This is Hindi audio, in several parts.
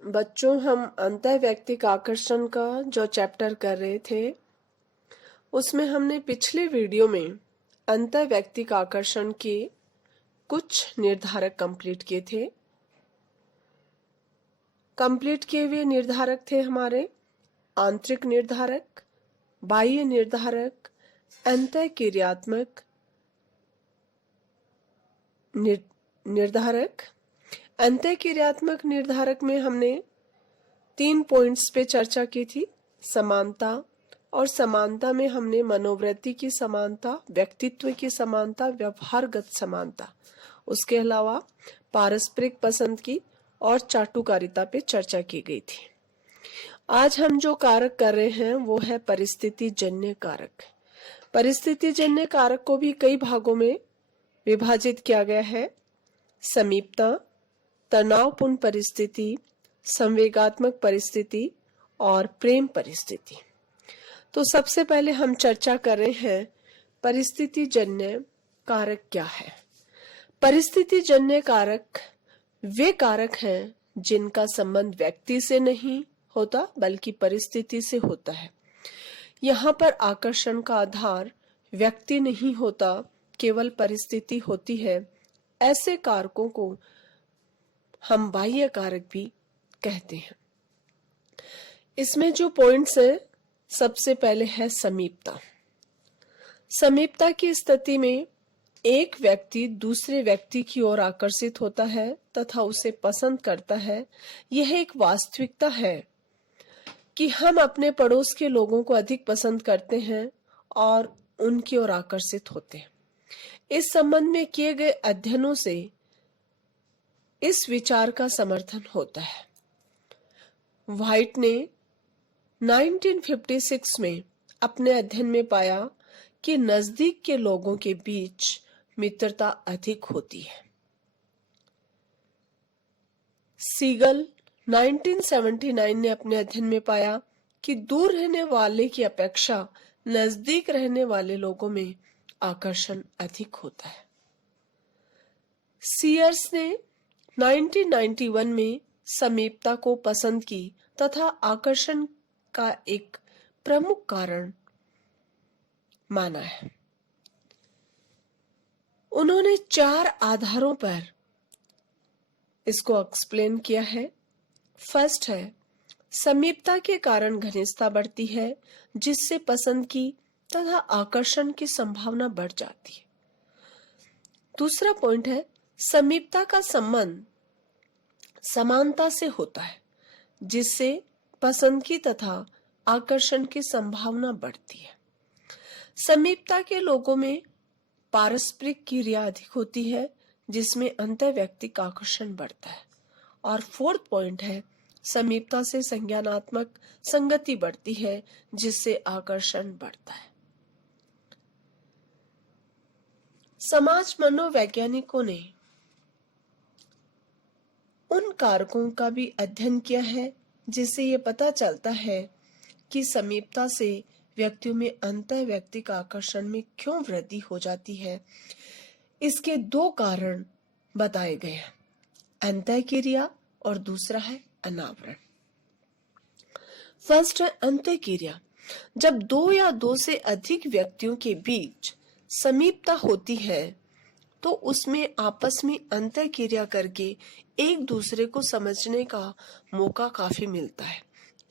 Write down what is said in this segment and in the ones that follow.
बच्चों, हम अंतःवैयक्तिक आकर्षण का जो चैप्टर कर रहे थे उसमें हमने पिछले वीडियो में अंतःवैयक्तिक आकर्षण के कुछ निर्धारक कंप्लीट किए थे। कंप्लीट किए हुए निर्धारक थे हमारे आंतरिक निर्धारक, बाह्य निर्धारक, अंतःक्रियात्मक निर्धारक। अंतःक्रियात्मक निर्धारक में हमने 3 पॉइंट्स पे चर्चा की थी। समानता, और समानता में हमने मनोवृत्ति की समानता, व्यक्तित्व की समानता, व्यवहारगत समानता, उसके अलावा पारस्परिक पसंद की और चाटुकारिता पे चर्चा की गई थी। आज हम जो कारक कर रहे हैं वो है परिस्थिति जन्य कारक। परिस्थिति जन्य कारक को भी कई भागों में विभाजित किया गया है। समीपता, तनावपूर्ण परिस्थिति, संवेगात्मक परिस्थिति और प्रेम परिस्थिति। तो सबसे पहले हम चर्चा कर रहे हैं परिस्थिति जन्य कारक क्या है। परिस्थिति जन्य कारक वे कारक हैं जिनका संबंध व्यक्ति से नहीं होता बल्कि परिस्थिति से होता है। यहाँ पर आकर्षण का आधार व्यक्ति नहीं होता, केवल परिस्थिति होती है। ऐसे कारकों को हम बाह्य कारक भी कहते हैं। इसमें जो पॉइंट्स है, सबसे पहले है समीपता। समीपता की स्थिति में एक व्यक्ति दूसरे व्यक्ति की ओर आकर्षित होता है तथा उसे पसंद करता है। यह एक वास्तविकता है कि हम अपने पड़ोस के लोगों को अधिक पसंद करते हैं और उनकी ओर आकर्षित होते हैं। इस संबंध में किए गए अध्ययनों से इस विचार का समर्थन होता है। व्हाइट ने 1956 में अपने अध्ययन में पाया कि नजदीक के लोगों के बीच मित्रता अधिक होती है। सीगल 1979 ने अपने अध्ययन में पाया कि दूर रहने वाले की अपेक्षा नजदीक रहने वाले लोगों में आकर्षण अधिक होता है। सीयर्स ने 1991 में समीपता को पसंद की तथा आकर्षण का एक प्रमुख कारण माना है। उन्होंने 4 आधारों पर इसको एक्सप्लेन किया है। फर्स्ट है, समीपता के कारण घनिष्ठता बढ़ती है जिससे पसंद की तथा आकर्षण की संभावना बढ़ जाती है। दूसरा पॉइंट है, समीपता का संबंध समानता से होता है जिससे पसंद की तथा आकर्षण की संभावना बढ़ती है। समीपता के लोगों में पारस्परिक क्रिया अधिक होती है जिसमें अंतःवैयक्तिक आकर्षण बढ़ता है। और फोर्थ पॉइंट है, समीपता से संज्ञानात्मक संगति बढ़ती है जिससे आकर्षण बढ़ता है। समाज मनोवैज्ञानिकों ने उन कारकों का भी अध्ययन किया है जिससे ये पता चलता है कि समीपता से व्यक्तियों में अंतःवैयक्तिक आकर्षण में क्यों वृद्धि हो जाती है। इसके 2 कारण बताए गए हैं, अंतःक्रिया और दूसरा है अनावरण। फर्स्ट है अंतःक्रिया। जब 2 या 2 से अधिक व्यक्तियों के बीच समीपता होती है तो उसमें आपस में अंतःक्रिया करके एक दूसरे को समझने का मौका काफी मिलता है।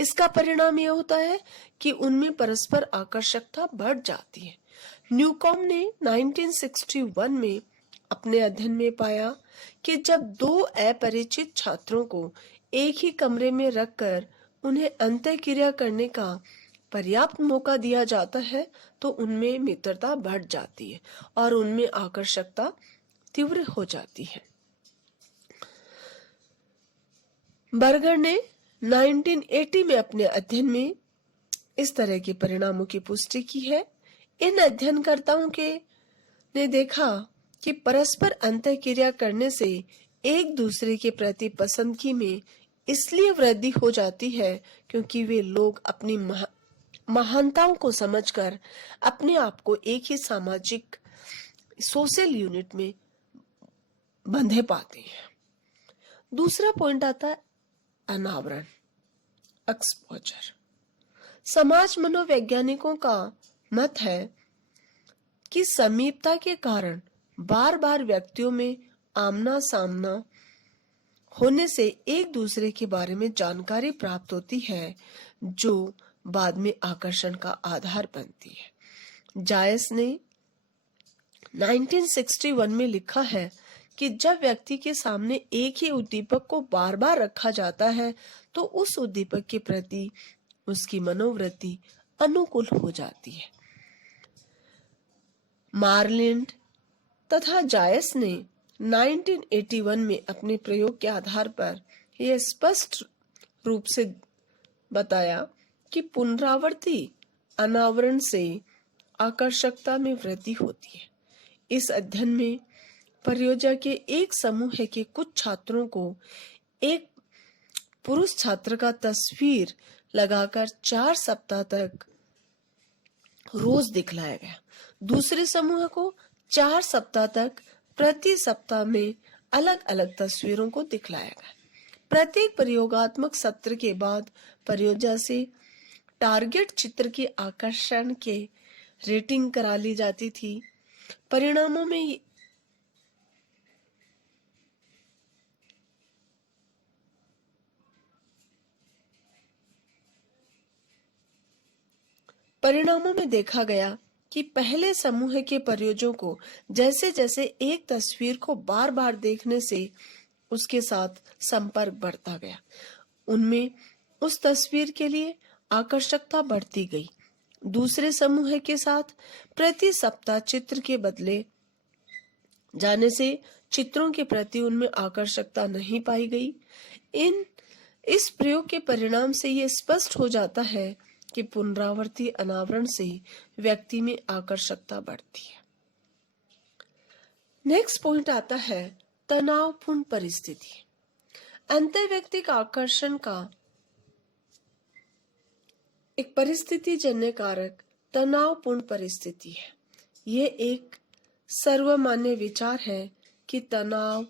इसका परिणाम यह होता है कि उनमें परस्पर आकर्षकता बढ़ जाती है। न्यूकॉम ने 1961 में अपने अध्ययन में पाया कि जब 2 अपरिचित छात्रों को एक ही कमरे में रखकर उन्हें अंतःक्रिया करने का पर्याप्त मौका दिया जाता है तो उनमें मित्रता बढ़ जाती है और उनमें आकर्षकता तीव्र हो जाती है। बर्गर ने 1980 में अपने अध्ययन में इस तरह के परिणामों की पुष्टि की है। इन अध्ययनकर्ताओं ने देखा कि परस्पर अंतःक्रिया करने से एक दूसरे के प्रति पसंदगी में इसलिए वृद्धि हो जाती है क्योंकि वे लोग अपनी महानताओं को समझकर अपने आप को एक ही सामाजिक सोशल यूनिट में बंधे पाते हैं। दूसरा पॉइंट आता है अनावरण, एक्सपोजर। समाज मनोवैज्ञानिकों का मत है कि समीपता के कारण बार बार व्यक्तियों में आमना सामना होने से एक दूसरे के बारे में जानकारी प्राप्त होती है, जो बाद में आकर्षण का आधार बनती है। जायस ने 1961 में लिखा है कि जब व्यक्ति के सामने एक ही उद्दीपक को बार बार रखा जाता है तो उस उद्दीपक के प्रति उसकी मनोवृत्ति अनुकूल हो जाती है। मार्लिंड तथा जायस ने 1981 में अपने प्रयोग के आधार पर यह स्पष्ट रूप से बताया कि पुनरावर्ती अनावरण से आकर्षकता में वृद्धि होती है। इस अध्ययन में परियोजना के एक समूह के कुछ छात्रों को एक पुरुष छात्र का तस्वीर लगाकर 4 सप्ताह तक रोज दिखलाया गया। दूसरे समूह को 4 सप्ताह तक प्रति सप्ताह में अलग अलग तस्वीरों को दिखलाया गया। प्रत्येक प्रयोगात्मक सत्र के बाद परियोजना से टारगेट चित्र के आकर्षण के रेटिंग करा ली जाती थी। परिणामों में देखा गया कि पहले समूह के परियोजों को जैसे जैसे एक तस्वीर को बार बार देखने से उसके साथ संपर्क बढ़ता गया, उनमें उस तस्वीर के लिए आकर्षकता बढ़ती गई। दूसरे समूह के साथ प्रति सप्ताह चित्र के बदले जाने से चित्रों के प्रति उनमें आकर्षकता नहीं पाई गई। इस प्रयोग के परिणाम से यह स्पष्ट हो जाता है कि पुनरावर्ती अनावरण से व्यक्ति में आकर्षकता बढ़ती है। नेक्स्ट पॉइंट आता है तनावपूर्ण परिस्थिति। अंतर्वैयक्तिक आकर्षण का एक परिस्थिति जन्य कारक तनावपूर्ण परिस्थिति है। यह एक सर्वमान्य विचार है कि तनाव,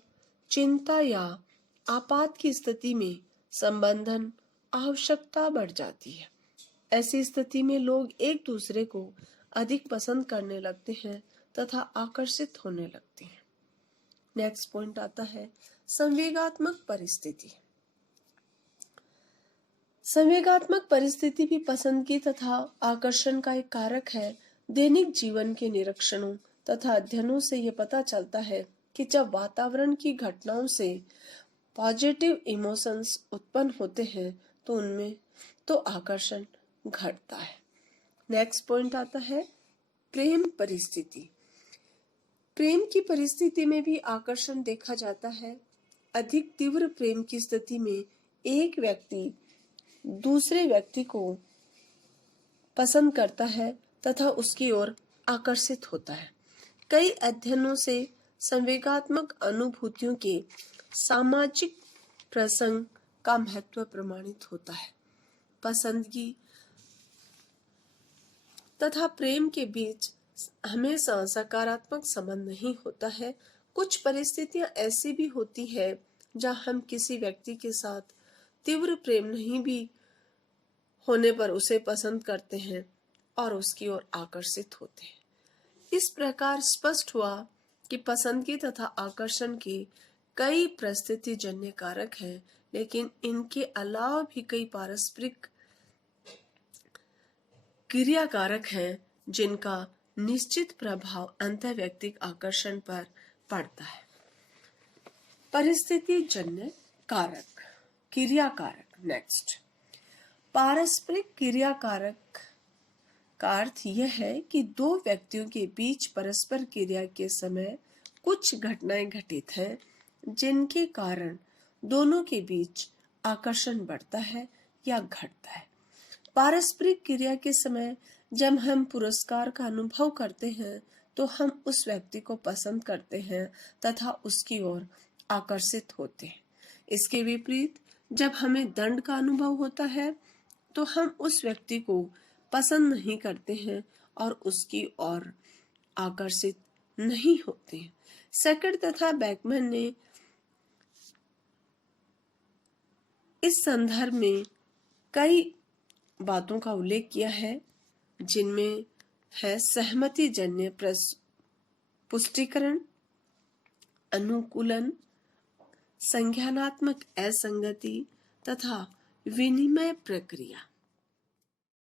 चिंता या आपात की स्थिति में संबंधन आवश्यकता बढ़ जाती है। ऐसी स्थिति में लोग एक दूसरे को अधिक पसंद करने लगते हैं तथा आकर्षित होने लगते हैं। नेक्स्ट पॉइंट आता है संवेगात्मक परिस्थिति। संवेगात्मक परिस्थिति भी पसंदगी तथा आकर्षण का एक कारक है। दैनिक जीवन के निरीक्षणों तथा अध्ययनों से यह पता चलता है कि जब वातावरण की घटनाओं से पॉजिटिव इमोशंस उत्पन्न होते हैं तो उनमें तो आकर्षण घटता है। नेक्स्ट पॉइंट आता है प्रेम परिस्थिति। प्रेम की परिस्थिति में भी आकर्षण देखा जाता है। अधिक तीव्र प्रेम की स्थिति में एक व्यक्ति दूसरे व्यक्ति को पसंद करता है तथा उसकी ओर आकर्षित होता है। कई अध्ययनों से संवेगात्मक अनुभूतियों के सामाजिक प्रसंग का महत्व प्रमाणित होता है। पसंदगी तथा प्रेम के बीच हमेशा सकारात्मक संबंध नहीं होता है। कुछ परिस्थितियां ऐसी भी होती है जहां हम किसी व्यक्ति के साथ तीव्र प्रेम नहीं भी होने पर उसे पसंद करते हैं और उसकी ओर आकर्षित होते हैं। इस प्रकार स्पष्ट हुआ कि पसंदगी तथा आकर्षण के कई परिस्थिति जन्य कारक हैं, लेकिन इनके अलावा भी कई पारस्परिक क्रिया कारक हैं जिनका निश्चित प्रभाव अंतर्वैयक्तिक आकर्षण पर पड़ता है। परिस्थिति जन्य कारक, क्रिया कारक। नेक्स्ट, पारस्परिक क्रिया कारक का अर्थ यह है कि दो व्यक्तियों के बीच परस्पर क्रिया के समय कुछ घटनाएं घटित हैं जिनके कारण दोनों के बीच आकर्षण बढ़ता है या घटता है। पारस्परिक क्रिया के समय जब हम पुरस्कार का अनुभव करते हैं तो हम उस व्यक्ति को पसंद करते हैं तथा उसकी ओर आकर्षित होते हैं। इसके विपरीत जब हमें दंड का अनुभव होता है तो हम उस व्यक्ति को पसंद नहीं करते हैं और उसकी ओर आकर्षित नहीं होते हैं। सेकंड तथा बैकमैन ने इस संदर्भ में कई बातों का उल्लेख किया है, जिनमें है सहमति जन्य पुष्टिकरण, अनुकूलन, संज्ञानात्मक असंगति तथा विनिमय प्रक्रिया।